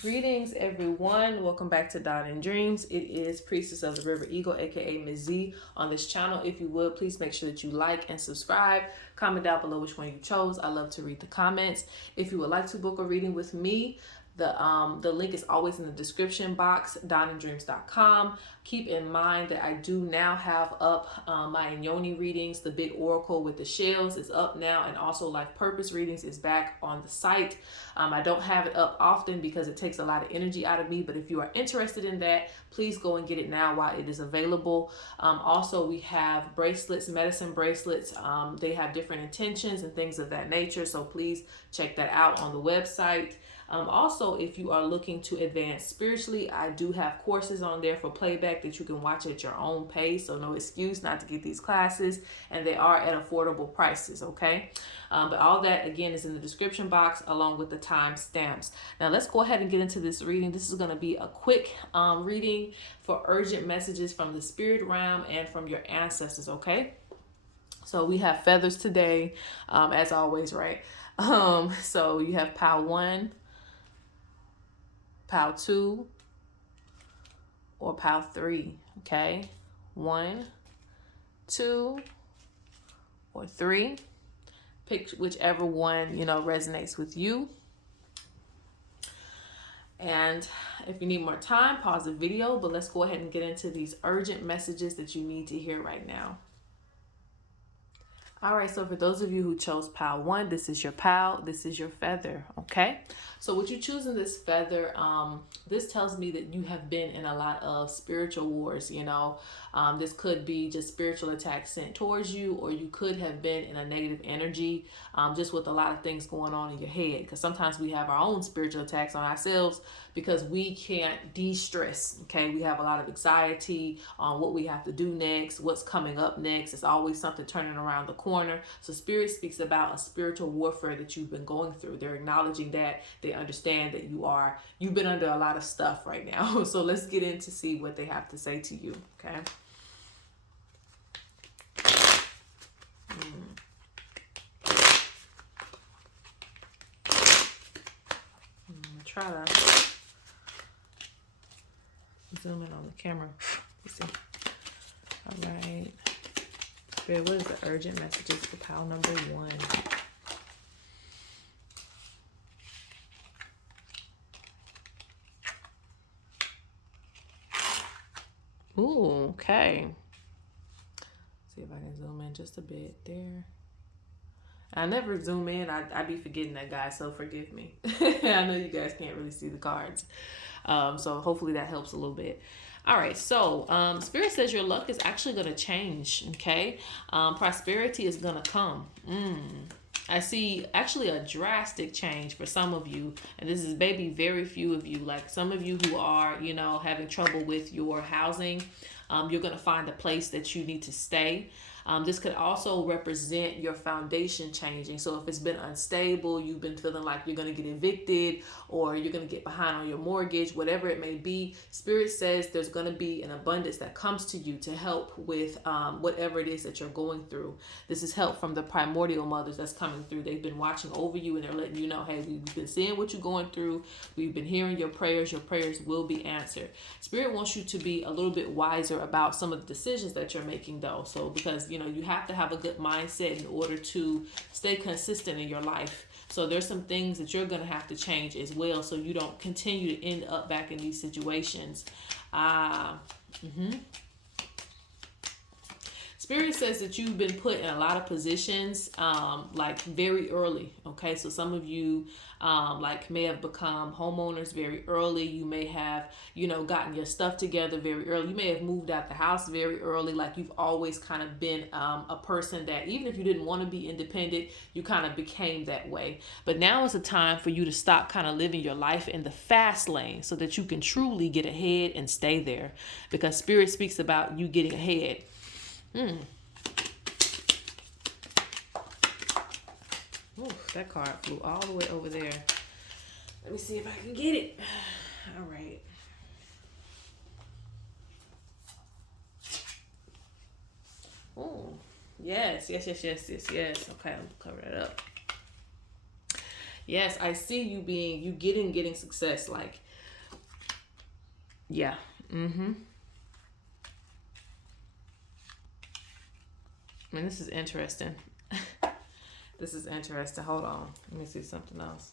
Greetings, everyone. Welcome back to Dot and Dreams. It is Priestess of the River Eagle, aka Ms.Z, on this channel. If you would, please make sure that you like and subscribe. Comment down below which one you chose. I love to read the comments. If you would like to book a reading with me, the link is always in the description box, donanddreams.com. Keep in mind that I do now have up my Inyoni readings. The big oracle with the shells is up now, and also life purpose readings is back on the site. I don't have it up often because it takes a lot of energy out of me, but if you are interested in that, please go and get it now while it is available. Also, we have bracelets, medicine bracelets. They have different intentions and things of that nature, so please check that out on the website. Also, if you are looking to advance spiritually, I do have courses on there for playback that you can watch at your own pace, so no excuse not to get these classes, and they are at affordable prices, okay? But all that, again, is in the description box along with the time stamps. Now, let's go ahead and get into this reading. This is going to be a quick reading for urgent messages from the spirit realm and from your ancestors, okay? So we have feathers today, as always, right? So you have pile 1, pile 2, or pile 3, okay? 1, 2, or 3. Pick whichever one, resonates with you. And if you need more time, pause the video, but let's go ahead and get into these urgent messages that you need to hear right now. All right, so for those of you who chose pile 1, this is your pile, this is your feather, okay? So what you choose in this feather, this tells me that you have been in a lot of spiritual wars, This could be just spiritual attacks sent towards you, or you could have been in a negative energy, just with a lot of things going on in your head. Because sometimes we have our own spiritual attacks on ourselves because we can't de-stress, okay? We have a lot of anxiety on what we have to do next, what's coming up next. It's always something turning around the corner. So Spirit speaks about a spiritual warfare that you've been going through. They're acknowledging that. They understand that you've been under a lot of stuff right now. So let's get in to see what they have to say to you, okay? Try to zoom in on the camera. Let's see. All right. Spirit, what is the urgent messages for pile number 1? Ooh, okay. See if I can zoom in just a bit there. I never zoom in. I be forgetting that, guys, so forgive me. I know you guys can't really see the cards. So hopefully that helps a little bit. All right, so Spirit says your luck is actually going to change, okay? Prosperity is going to come. I see actually a drastic change for some of you, and this is maybe very few of you. Like some of you who are, having trouble with your housing, you're going to find a place that you need to stay. This could also represent your foundation changing. So if it's been unstable, you've been feeling like you're going to get evicted or you're going to get behind on your mortgage, whatever it may be, Spirit says there's going to be an abundance that comes to you to help with whatever it is that you're going through. This is help from the primordial mothers that's coming through. They've been watching over you and they're letting you know, hey, we've been seeing what you're going through. We've been hearing your prayers. Your prayers will be answered. Spirit wants you to be a little bit wiser about some of the decisions that you're making, though. So because you have to have a good mindset in order to stay consistent in your life. So there's some things that you're going to have to change as well, so you don't continue to end up back in these situations. Spirit says that you've been put in a lot of positions like very early, okay? So some of you may have become homeowners very early. You may have, gotten your stuff together very early. You may have moved out the house very early. Like you've always kind of been a person that even if you didn't want to be independent, you kind of became that way. But now is a time for you to stop kind of living your life in the fast lane so that you can truly get ahead and stay there, because Spirit speaks about you getting ahead. Ooh, that card flew all the way over there. Let me see if I can get it. All right. Oh, yes. Okay, I'll cover that up. Yes, I see you being, you getting success. Like, yeah. Mm-hmm. I mean, this is interesting. This is interesting. Hold on. Let me see something else.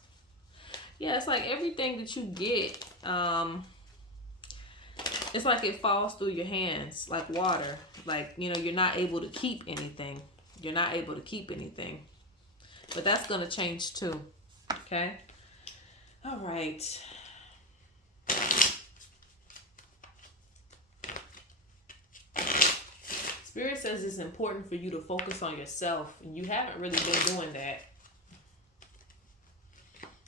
Yeah, it's like everything that you get, it's like it falls through your hands like water. Like, you know, you're not able to keep anything. You're not able to keep anything. But that's going to change too. Okay? All right. Spirit says it's important for you to focus on yourself, and you haven't really been doing that.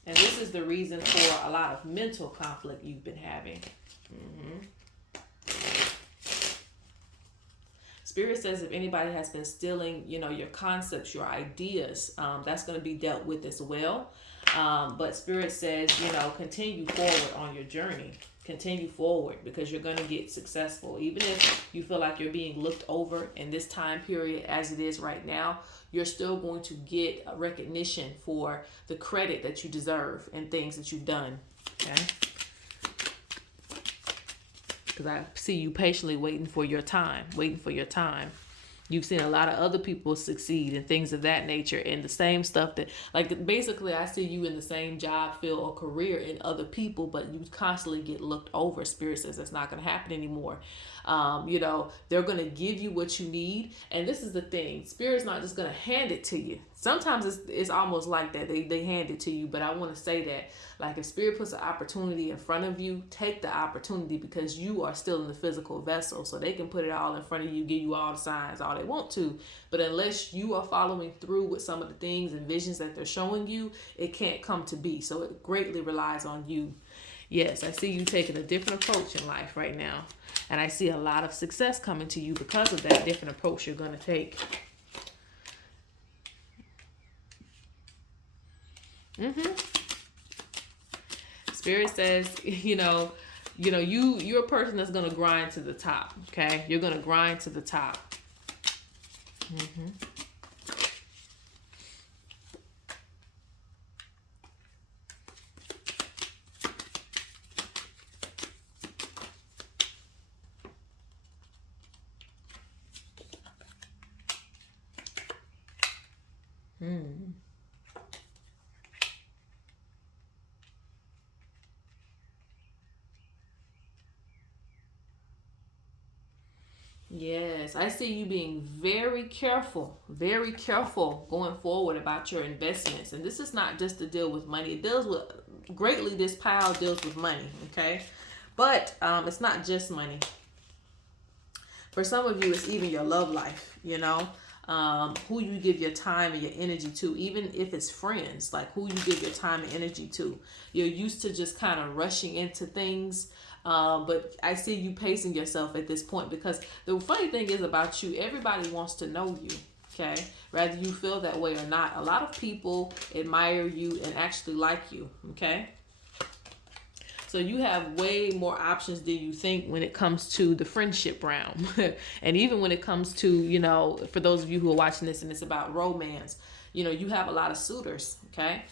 And this is the reason for a lot of mental conflict you've been having. Mm-hmm. Spirit says if anybody has been stealing, you know, your concepts, your ideas, that's going to be dealt with as well. But Spirit says, you know, continue forward on your journey. Continue forward because you're going to get successful. Even if you feel like you're being looked over in this time period as it is right now, you're still going to get a recognition for the credit that you deserve and things that you've done. Okay? Because I see you patiently waiting for your time, You've seen a lot of other people succeed and things of that nature, and the same stuff that, like, basically I see you in the same job, field, or career in other people, but you constantly get looked over. Spirit says that's not going to happen anymore. You know, they're going to give you what you need. And this is the thing. Spirit's not just going to hand it to you. Sometimes it's almost like that. They hand it to you. But I want to say that, like, if Spirit puts an opportunity in front of you, take the opportunity because you are still in the physical vessel. So they can put it all in front of you, give you all the signs, all they want to. But unless you are following through with some of the things and visions that they're showing you, it can't come to be. So it greatly relies on you. Yes, I see you taking a different approach in life right now. And I see a lot of success coming to you because of that different approach you're going to take. Spirit says, you're a person that's going to grind to the top. Okay? You're going to grind to the top. Yes, I see you being very careful going forward about your investments. And this is not just to deal with money. It deals with, greatly, this pile deals with money, okay? But it's not just money. For some of you, it's even your love life, you know? Who you give your time and your energy to, even if it's friends, like who you give your time and energy to. You're used to just kind of rushing into things. But I see you pacing yourself at this point because the funny thing is about you, everybody wants to know you, okay? Whether you feel that way or not. A lot of people admire you and actually like you, okay? So you have way more options than you think when it comes to the friendship realm. And even when it comes to, you know, for those of you who are watching this and it's about romance, you know, you have a lot of suitors, okay?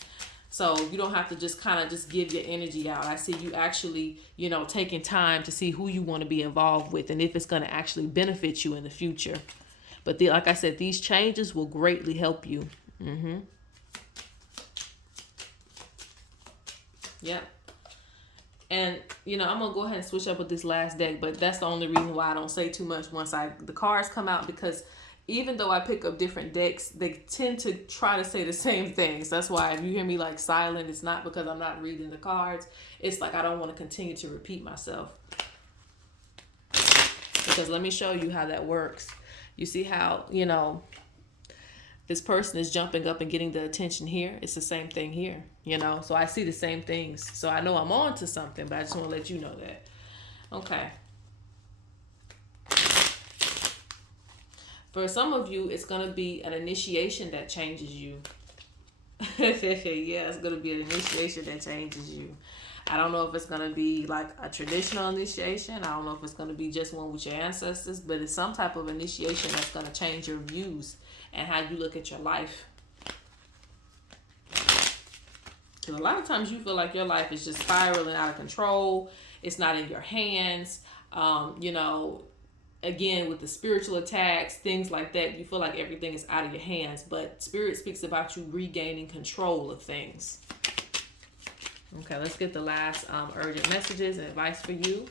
So you don't have to just kind of just give your energy out. I see you actually, you know, taking time to see who you want to be involved with and if it's going to actually benefit you in the future. But like I said, these changes will greatly help you. Yep. And, you know, I'm going to go ahead and switch up with this last deck, but that's the only reason why I don't say too much once the cards come out, because even though I pick up different decks, they tend to try to say the same things. That's why if you hear me like silent, it's not because I'm not reading the cards. It's like I don't want to continue to repeat myself. Because let me show you how that works. You see how, you know, this person is jumping up and getting the attention here. It's the same thing here, you know. So I see the same things. So I know I'm on to something, but I just want to let you know that. Okay. For some of you, it's going to be an initiation that changes you. Yeah, it's going to be an initiation that changes you. I don't know if it's going to be like a traditional initiation. I don't know if it's going to be just one with your ancestors, but it's some type of initiation that's going to change your views and how you look at your life. So a lot of times you feel like your life is just spiraling out of control. It's not in your hands. You know, again, with the spiritual attacks, things like that, you feel like everything is out of your hands. But Spirit speaks about you regaining control of things. Okay, let's get the last urgent messages and advice for you.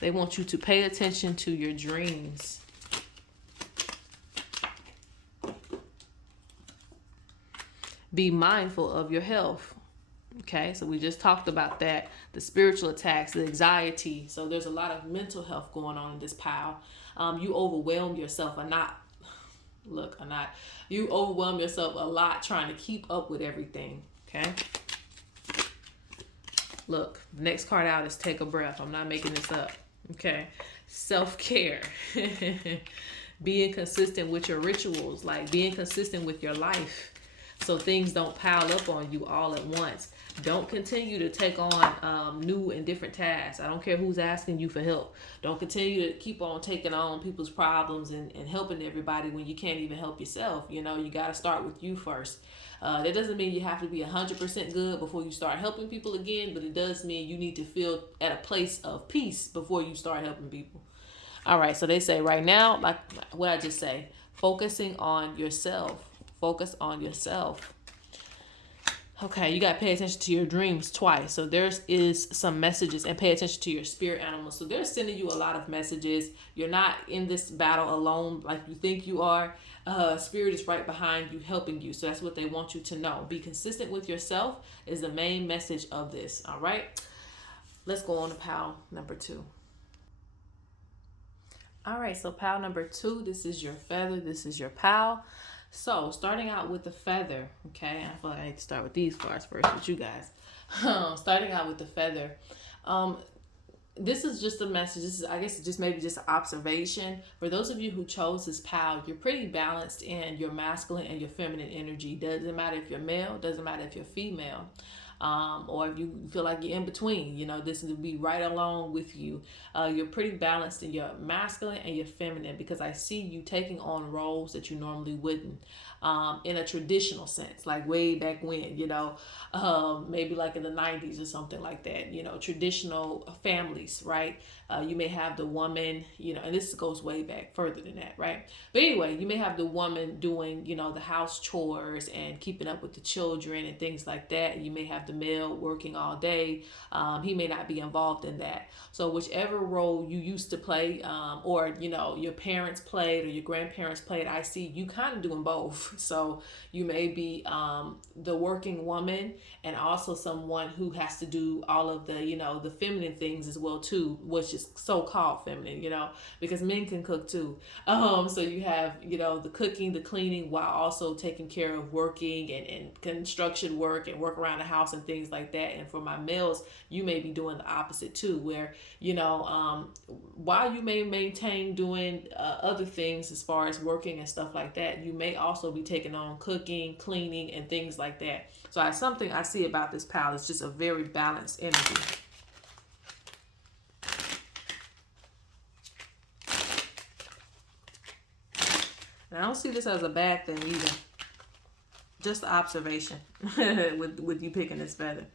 They want you to pay attention to your dreams. Be mindful of your health. Okay, so we just talked about that. The spiritual attacks, the anxiety. So there's a lot of mental health going on in this pile. You overwhelm yourself you overwhelm yourself a lot trying to keep up with everything. Okay. Look, next card out is take a breath. I'm not making this up. Okay. Self-care. Being consistent with your rituals, like being consistent with your life, so things don't pile up on you all at once. Don't continue to take on new and different tasks. I don't care who's asking you for help. Don't continue to keep on taking on people's problems and helping everybody when you can't even help yourself. You know, you got to start with you first. That doesn't mean you have to be 100% good before you start helping people again, but it does mean you need to feel at a place of peace before you start helping people. All right, so they say right now, like what I just say, focusing on yourself. Focus on yourself. Okay, you got to pay attention to your dreams twice. So there is some messages, and pay attention to your spirit animals. So they're sending you a lot of messages. You're not in this battle alone like you think you are. Spirit is right behind you, helping you. So that's what they want you to know. Be consistent with yourself is the main message of this. All right, let's go on to pile number 2. All right, so pile number 2, this is your feather, this is your pile. So starting out with the feather, okay, I feel like I need to start with these cards first with you guys. Starting out with the feather, this is just a message. This is, I guess, just maybe just an observation. For those of you who chose this pile, you're pretty balanced in your masculine and your feminine energy. Doesn't matter if you're male, doesn't matter if you're female. Or if you feel like you're in between, you know, this will be right along with you. You're pretty balanced in your masculine and your feminine, because I see you taking on roles that you normally wouldn't, in a traditional sense, like way back when, you know, maybe like in the 90s or something like that, you know, traditional families, right? You may have the woman, you know, and this goes way back further than that, right? But anyway, you may have the woman doing, you know, the house chores and keeping up with the children and things like that. You may have the male working all day. He may not be involved in that. So whichever role you used to play, or, you know, your parents played or your grandparents played, I see you kind of doing both. So you may be the working woman and also someone who has to do all of the, you know, the feminine things as well too, which is so-called feminine, you know, because men can cook too. So you have, you know, the cooking, the cleaning, while also taking care of working and construction work and work around the house and things like that. And for my males, you may be doing the opposite too, where, you know, while you may maintain doing other things as far as working and stuff like that, you may also be taking on cooking, cleaning, and things like that. So that's something I see about this pile. It's just a very balanced energy. And I don't see this as a bad thing either. Just the observation with you picking this feather.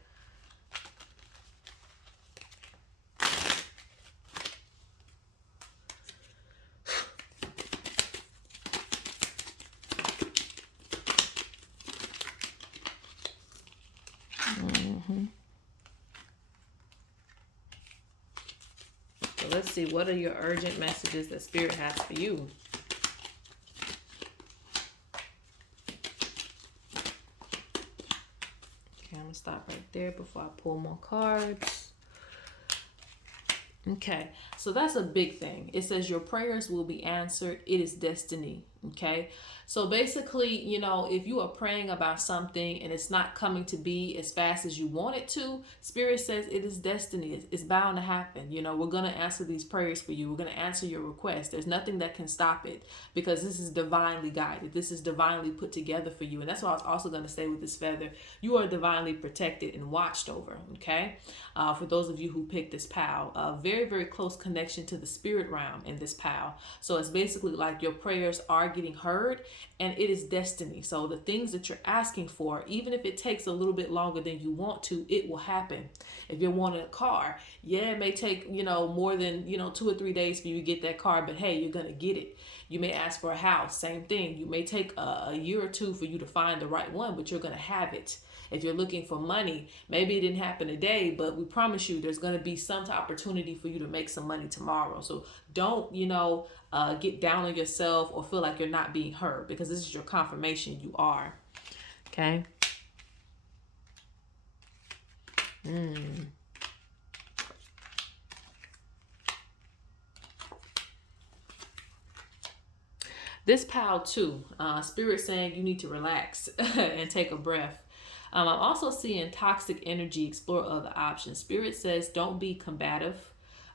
So let's see, what are your urgent messages that Spirit has for you? Okay, I'm gonna stop right there before I pull more cards. Okay, so that's a big thing. It says your prayers will be answered. It is destiny. Okay, so basically, you know, if you are praying about something and it's not coming to be as fast as you want it to, Spirit says it is destiny. It's bound to happen. You know, we're going to answer these prayers for you. We're going to answer your request. There's nothing that can stop it, because this is divinely guided. This is divinely put together for you. And that's what I was also going to say with this feather. You are divinely protected and watched over. Okay, for those of you who picked this pile, a very, very close connection to the spirit realm in this pile. So it's basically like your prayers are getting heard, and it is destiny. So the things that you're asking for, even if it takes a little bit longer than you want to, it will happen. If you're wanting a car, yeah, it may take, more than, 2 or 3 days for you to get that car, but hey, you're going to get it. You may ask for a house, same thing. You may take a year or two for you to find the right one, but you're going to have it. If you're looking for money, maybe it didn't happen today, but we promise you there's going to be some opportunity for you to make some money tomorrow. So don't, get down on yourself or feel like you're not being heard, because this is your confirmation you are. Okay. This pile too, Spirit saying you need to relax and take a breath. I'm also seeing toxic energy, explore other options. Spirit says don't be combative.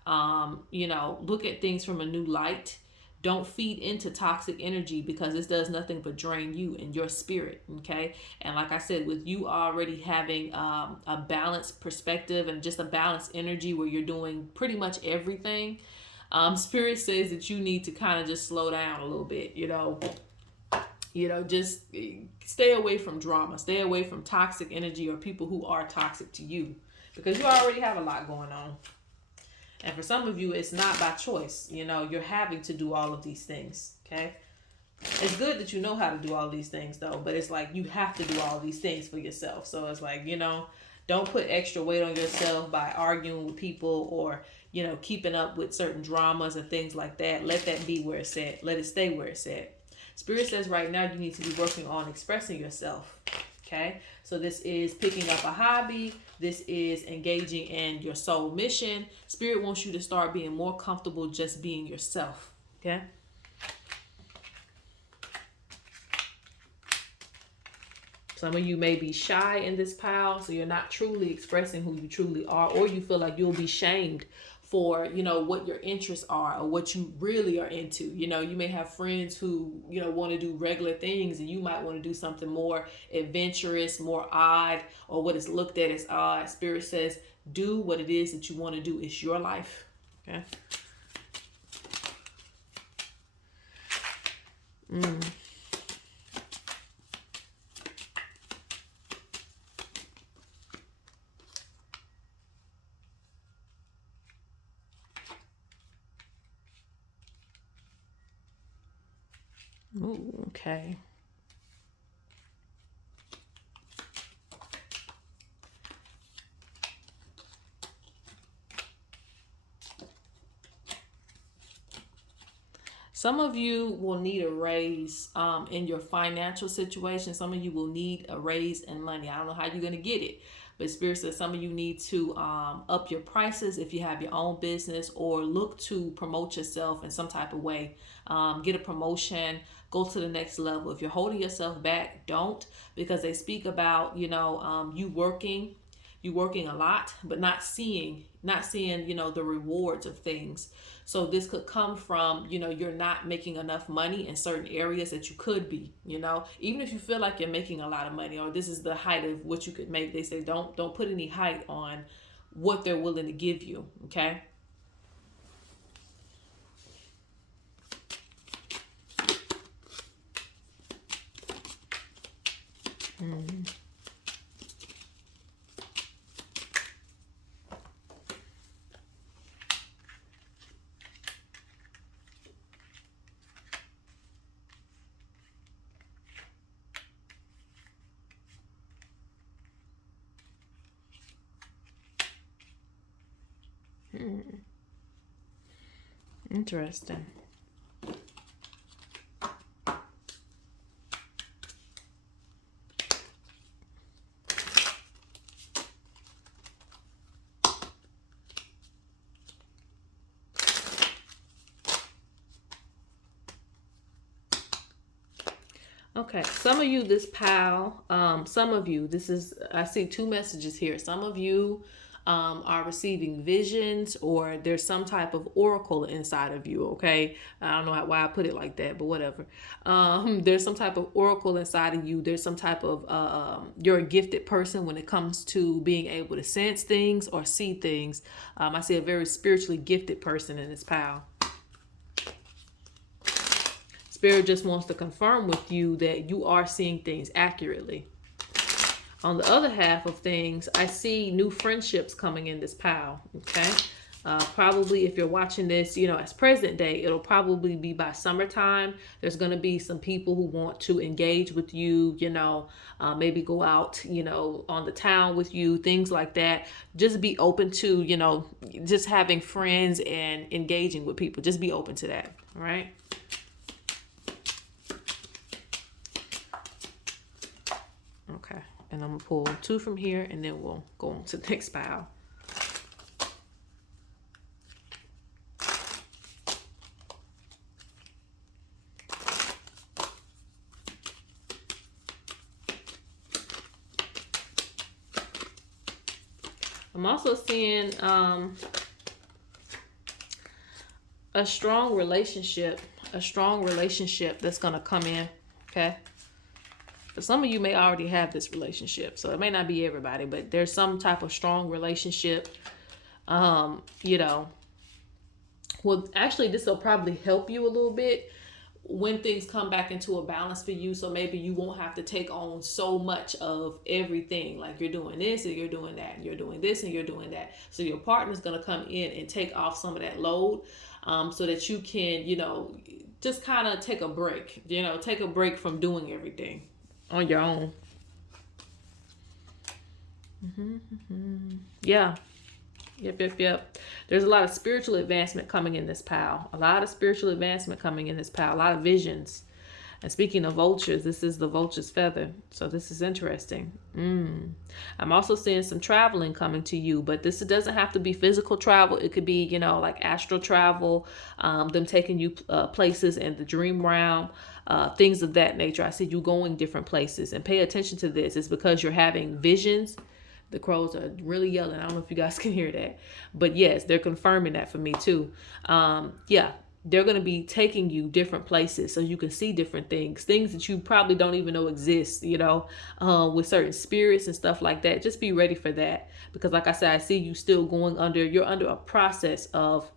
Look at things from a new light. Don't feed into toxic energy, because this does nothing but drain you and your spirit. Okay. And like I said, with you already having a balanced perspective and just a balanced energy where you're doing pretty much everything, Spirit says that you need to kind of just slow down a little bit, just stay away from drama, stay away from toxic energy or people who are toxic to you, because you already have a lot going on. And for some of you, it's not by choice. You're having to do all of these things. Okay. It's good that you know how to do all these things though, but it's like you have to do all these things for yourself. So it's like, don't put extra weight on yourself by arguing with people or, keeping up with certain dramas and things like that. Let that be where it's at. Let it stay where it's at. Spirit says right now you need to be working on expressing yourself. Okay. So this is picking up a hobby. This is engaging in your soul mission. Spirit wants you to start being more comfortable just being yourself. Okay. Some of you may be shy in this pile, so you're not truly expressing who you truly are, or you feel like you'll be shamed for, what your interests are or what you really are into. You may have friends who, want to do regular things, and you might want to do something more adventurous, more odd, or what is looked at as odd. Spirit says, do what it is that you want to do. It's your life. Okay. Ooh, okay. Some of you will need a raise in your financial situation. Some of you will need a raise in money. I don't know how you're going to get it, but Spirit says some of you need to up your prices if you have your own business, or look to promote yourself in some type of way. Get a promotion, go to the next level. If you're holding yourself back, don't, because they speak about, you working a lot, but not seeing, the rewards of things. So this could come from, you're not making enough money in certain areas that you could be, even if you feel like you're making a lot of money, or this is the height of what you could make. They say, don't put any height on what they're willing to give you. Okay. Interesting. Okay, some of you, this pile, some of you, I see two messages here. Some of you are receiving visions, or there's some type of oracle inside of you. Okay. I don't know why I put it like that, but whatever. There's some type of oracle inside of you. There's some type of, you're a gifted person when it comes to being able to sense things or see things. I see a very spiritually gifted person in this pile. Spirit just wants to confirm with you that you are seeing things accurately. On the other half of things, I see new friendships coming in this pile. Okay. Probably if you're watching this, as present day, it'll probably be by summertime. There's going to be some people who want to engage with you, maybe go out, on the town with you, things like that. Just be open to, just having friends and engaging with people. Just be open to that. All right. Okay. And I'm going to pull 2 from here and then we'll go on to the next pile. I'm also seeing a strong relationship that's going to come in, okay? But some of you may already have this relationship, so it may not be everybody, but there's some type of strong relationship. Well, actually, this will probably help you a little bit when things come back into a balance for you. So maybe you won't have to take on so much of everything. Like you're doing this and you're doing that, and you're doing this and you're doing that. So your partner's going to come in and take off some of that load, so that you can, just kind of take a break, take a break from doing everything on your own. Yeah. Yep. There's a lot of spiritual advancement coming in this pile. A lot of visions. And speaking of vultures, this is the vulture's feather. So this is interesting. I'm also seeing some traveling coming to you, but this doesn't have to be physical travel. It could be, like astral travel, them taking you places in the dream realm, things of that nature. I see you going different places, and pay attention to this. It's because you're having visions. The crows are really yelling. I don't know if you guys can hear that. But yes, they're confirming that for me too. They're going to be taking you different places so you can see different things that you probably don't even know exist, with certain spirits and stuff like that. Just be ready for that. Because like I said, I see you still you're under a process of,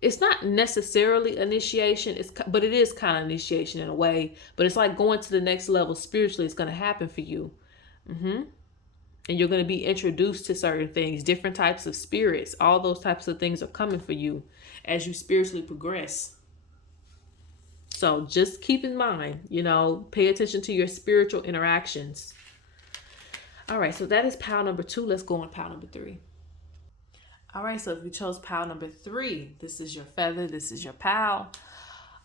it's not necessarily initiation, but it is kind of initiation in a way. But it's like going to the next level spiritually. It's going to happen for you. And you're going to be introduced to certain things, different types of spirits. All those types of things are coming for you as you spiritually progress. So just keep in mind, pay attention to your spiritual interactions. All right, so that is pile number 2. Let's go on pile number 3. All right, so if you chose pile number 3, this is your feather, this is your pile.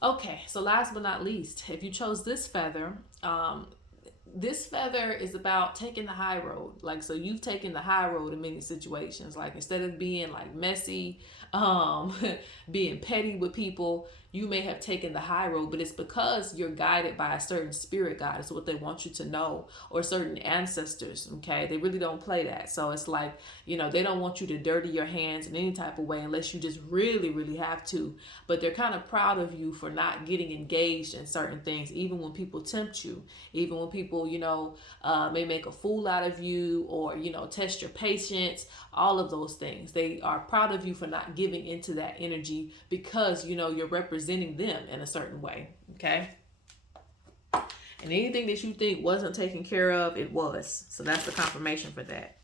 Okay, so last but not least, if you chose this feather, this feather is about taking the high road. Like, so you've taken the high road in many situations. Like, instead of being like messy, being petty with people, you may have taken the high road, but it's because you're guided by a certain spirit guide. It's what they want you to know, or certain ancestors. Okay. They really don't play that. So it's like, they don't want you to dirty your hands in any type of way unless you just really, really have to. But they're kind of proud of you for not getting engaged in certain things, even when people tempt you, even when people, may make a fool out of you, or, test your patience, all of those things. They are proud of you for not giving into that energy because, you're representing them in a certain way. Okay. And anything that you think wasn't taken care of, it was. So that's the confirmation for that.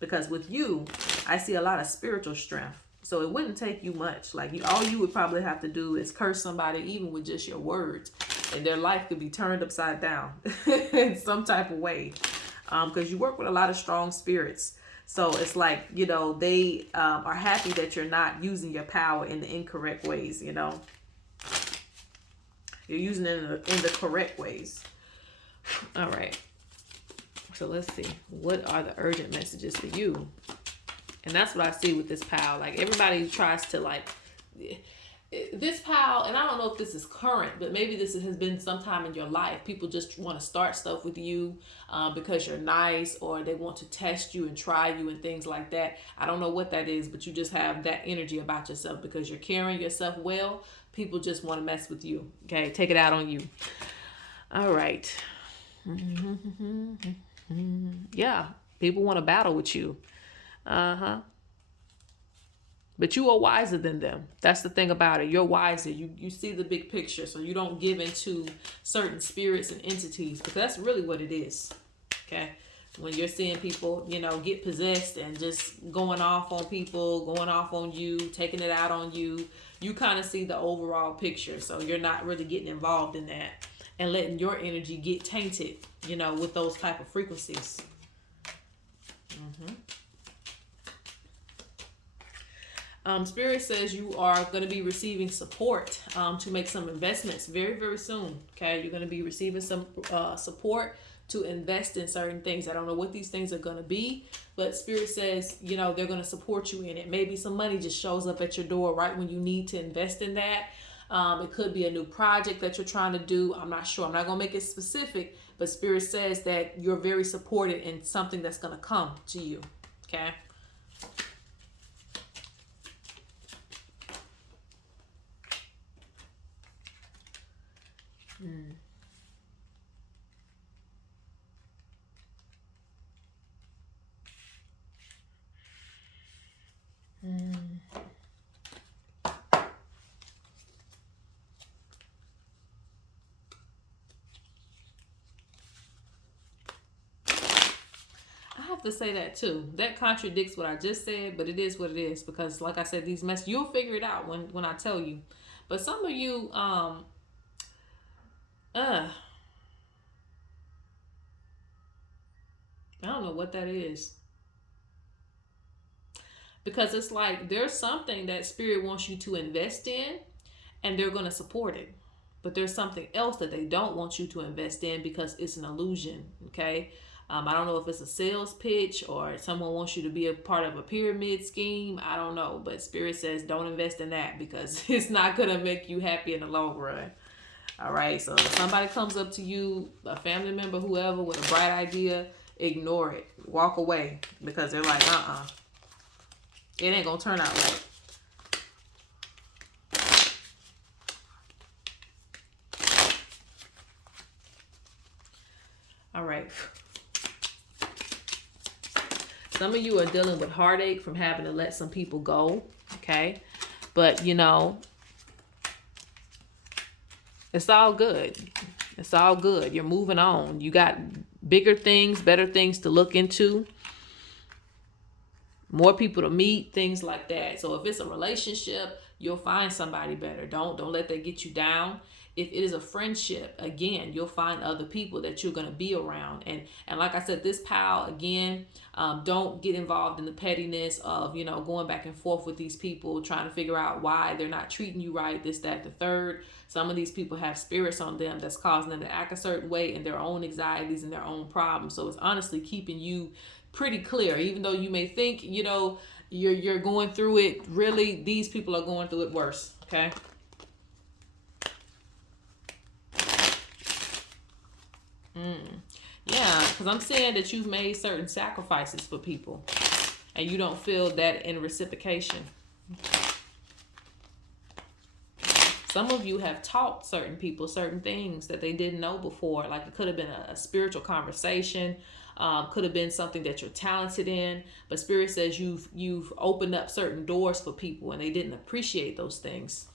Because with you, I see a lot of spiritual strength. So it wouldn't take you much. Like, all you would probably have to do is curse somebody, even with just your words, and their life could be turned upside down in some type of way. Because you work with a lot of strong spirits. So it's like, they are happy that you're not using your power in the incorrect ways, You're using it in the correct ways. All right. So let's see. What are the urgent messages for you? And that's what I see with this pile. Like, everybody tries to, like, this pile, and I don't know if this is current, but maybe this has been sometime in your life. People just want to start stuff with you because you're nice, or they want to test you and try you and things like that. I don't know what that is, but you just have that energy about yourself because you're carrying yourself well. People just want to mess with you. Okay, take it out on you. All right. Yeah, people want to battle with you. But you are wiser than them. That's the thing about it. You're wiser. You see the big picture, so you don't give into certain spirits and entities, because that's really what it is. Okay? When you're seeing people, get possessed and just going off on people, going off on you, taking it out on you, you kind of see the overall picture. So you're not really getting involved in that and letting your energy get tainted, with those type of frequencies. Spirit says you are going to be receiving support to make some investments very, very soon. Okay, you're going to be receiving some support to invest in certain things. I don't know what these things are going to be, but Spirit says, they're going to support you in it. Maybe some money just shows up at your door right when you need to invest in that. It could be a new project that you're trying to do. I'm not sure. I'm not going to make it specific, but Spirit says that you're very supported in something that's going to come to you. Okay. I have to say that too. That contradicts what I just said, but it is what it is, because like I said, these you'll figure it out when I tell you. But some of you I don't know what that is. Because it's like there's something that Spirit wants you to invest in and they're going to support it. But there's something else that they don't want you to invest in because it's an illusion. Okay. I don't know if it's a sales pitch or someone wants you to be a part of a pyramid scheme. I don't know. But Spirit says don't invest in that because it's not going to make you happy in the long run. All right. So if somebody comes up to you, a family member, whoever, with a bright idea, ignore it. Walk away because they're like, it ain't going to turn out right. All right. Some of you are dealing with heartache from having to let some people go. Okay. But, it's all good. It's all good. You're moving on. You got bigger things, better things to look into. More people to meet, things like that. So if it's a relationship, you'll find somebody better. Don't let that get you down. If it is a friendship, again, you'll find other people that you're going to be around. And like I said, this pal, again, don't get involved in the pettiness of, going back and forth with these people, trying to figure out why they're not treating you right, this, that, the third. Some of these people have spirits on them that's causing them to act a certain way and their own anxieties and their own problems. So it's honestly keeping you pretty clear. Even though you may think, you're going through it, really, these people are going through it worse. Okay. Yeah, because I'm saying that you've made certain sacrifices for people and you don't feel that in reciprocation. Some of you have taught certain people certain things that they didn't know before. Like it could have been a spiritual conversation, could have been something that you're talented in. But Spirit says you've opened up certain doors for people and they didn't appreciate those things.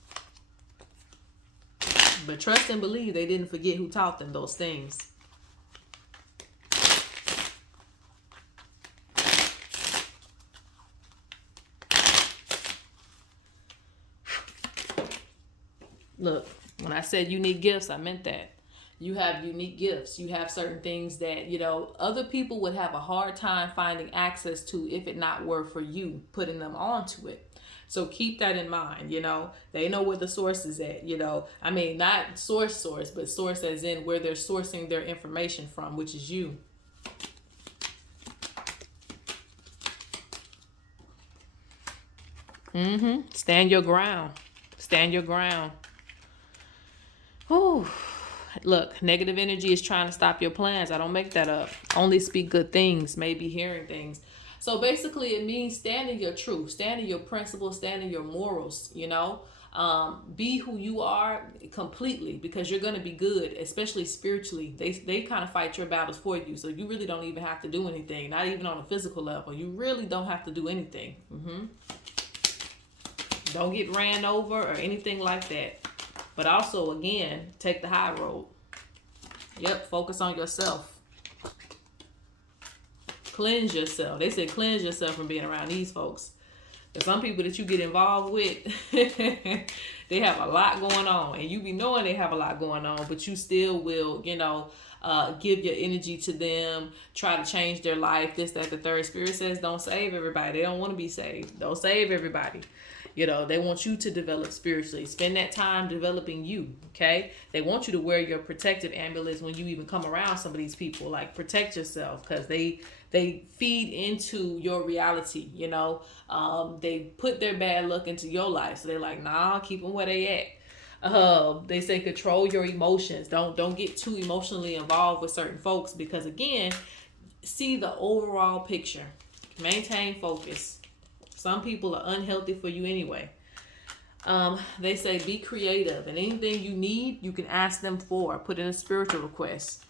But trust and believe they didn't forget who taught them those things. Look, when I said unique gifts, I meant that. You have unique gifts. You have certain things that, other people would have a hard time finding access to if it not were for you putting them onto it. So keep that in mind. They know where the source is at, I mean, not source, but source as in where they're sourcing their information from, which is you. Stand your ground. Stand your ground. Oh, look, negative energy is trying to stop your plans. I don't make that up. Only speak good things, maybe hearing things. So basically it means stand in your truth, stand in your principles, stand in your morals, be who you are completely, because you're going to be good, especially spiritually. They kind of fight your battles for you. So you really don't even have to do anything, not even on a physical level. You really don't have to do anything. Don't get ran over or anything like that. But also, again, take the high road. Yep, focus on yourself. Cleanse yourself. They said cleanse yourself from being around these folks. But some people that you get involved with, they have a lot going on. And you be knowing they have a lot going on, but you still will, give your energy to them, try to change their life, this, that, the third. Spirit says don't save everybody. They don't want to be saved. Don't save everybody. They want you to develop spiritually. Spend that time developing you, okay? They want you to wear your protective amulets when you even come around some of these people. Like, protect yourself, because they feed into your reality, They put their bad luck into your life. So they're like, nah, keep them where they at. They say control your emotions. Don't get too emotionally involved with certain folks, because, again, see the overall picture. Maintain focus. Some people are unhealthy for you anyway. They say be creative, and anything you need, you can ask them for. Put in a spiritual request.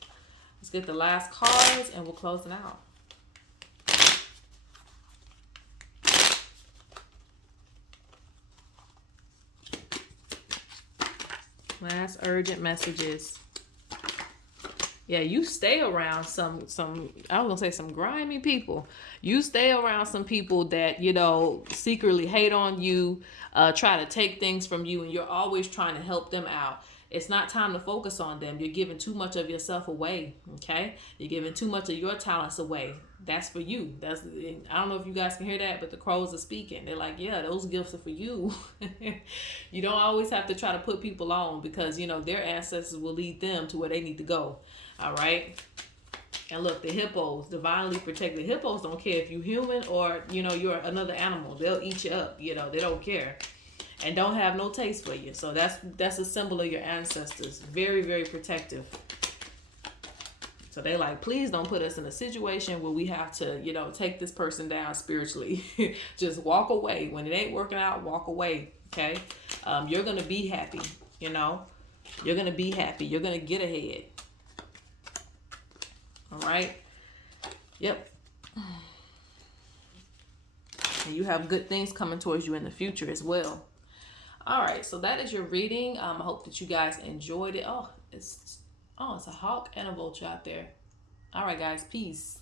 Let's get the last cards, and we'll close it out. Last urgent messages. Yeah, you stay around some I was gonna say some grimy people. You stay around some people that, secretly hate on you, try to take things from you, and you're always trying to help them out. It's not time to focus on them. You're giving too much of yourself away, okay? You're giving too much of your talents away. That's for you. I don't know if you guys can hear that, but the crows are speaking. They're like, yeah, those gifts are for you. You don't always have to try to put people on, because, their ancestors will lead them to where they need to go. All right. And look, the hippos, divinely protected. Hippos don't care if you're human or, you're another animal. They'll eat you up. They don't care. And don't have no taste for you. So that's a symbol of your ancestors. Very, very protective. So they like, please don't put us in a situation where we have to, take this person down spiritually. Just walk away. When it ain't working out, walk away. Okay. You're going to be happy. You're going to be happy. You're going to get ahead. All right. Yep. And you have good things coming towards you in the future as well. All right. So that is your reading. I hope that you guys enjoyed it. It's a hawk and a vulture out there. All right, guys. Peace.